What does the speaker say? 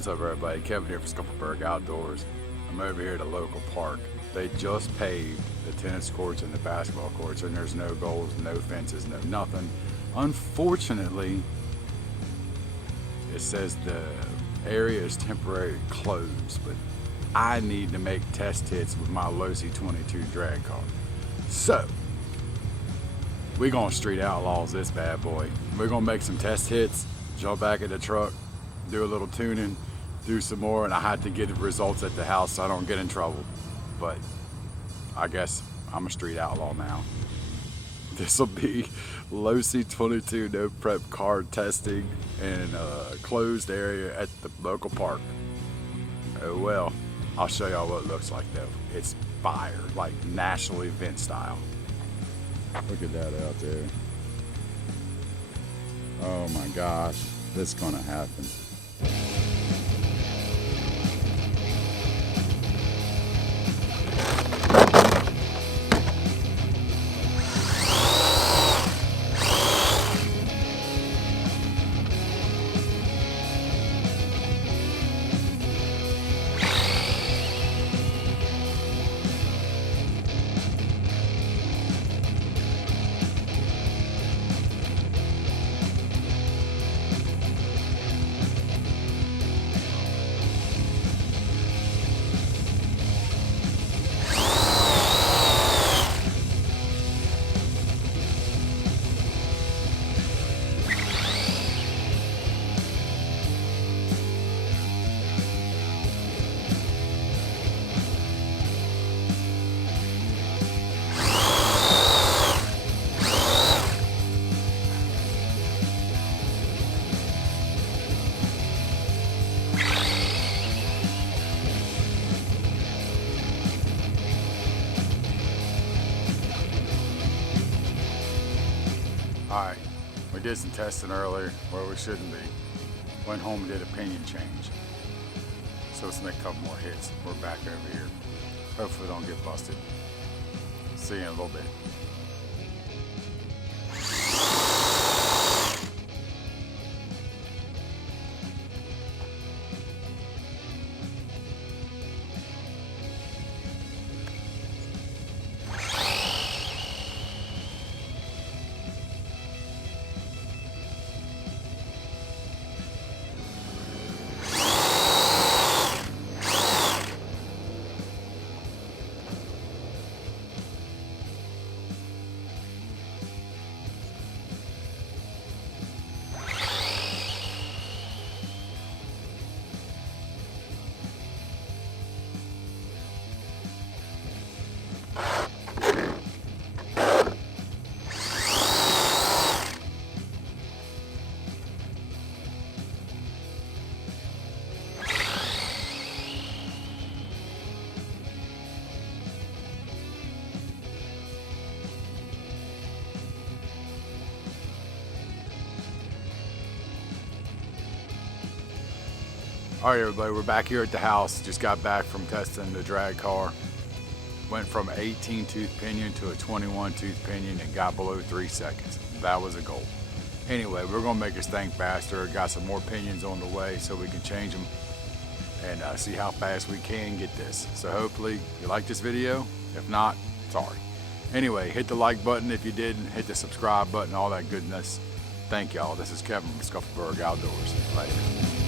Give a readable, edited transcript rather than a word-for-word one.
What's up everybody, Kevin here for Scuffleberg Outdoors. I'm over here at a local park. They just paved the tennis courts and the basketball courts, and there's no goals, no fences, no nothing. Unfortunately, it says the area is temporarily closed, but I need to make test hits with my Losi 22 drag car. So, we're gonna street outlaws this bad boy. We're gonna make some test hits, jump back in the truck, do a little tuning, do some more, and I had to get the results at the house so I don't get in trouble. But I guess I'm a street outlaw now. This will be Losi 22 no prep car testing in a closed area at the local park. Oh well, I'll show y'all what it looks like though. It's fire, like national event style. Look at that out there. Oh my gosh, this is gonna happen. Alright, we did some testing earlier where we shouldn't be. Went home and did a pinion change. So let's make a couple more hits. We're back over here. Hopefully don't get busted. See you in a little bit. All right, everybody, we're back here at the house. Just got back from testing the drag car. Went from 18 tooth pinion to a 21 tooth pinion and got below 3 seconds. That was a goal. Anyway, we're gonna make this thing faster. Got some more pinions on the way so we can change them and see how fast we can get this. So hopefully you like this video. If not, sorry. Anyway, hit the like button if you didn't. Hit the subscribe button, all that goodness. Thank y'all. This is Kevin from Scuffleberg Outdoors. Later.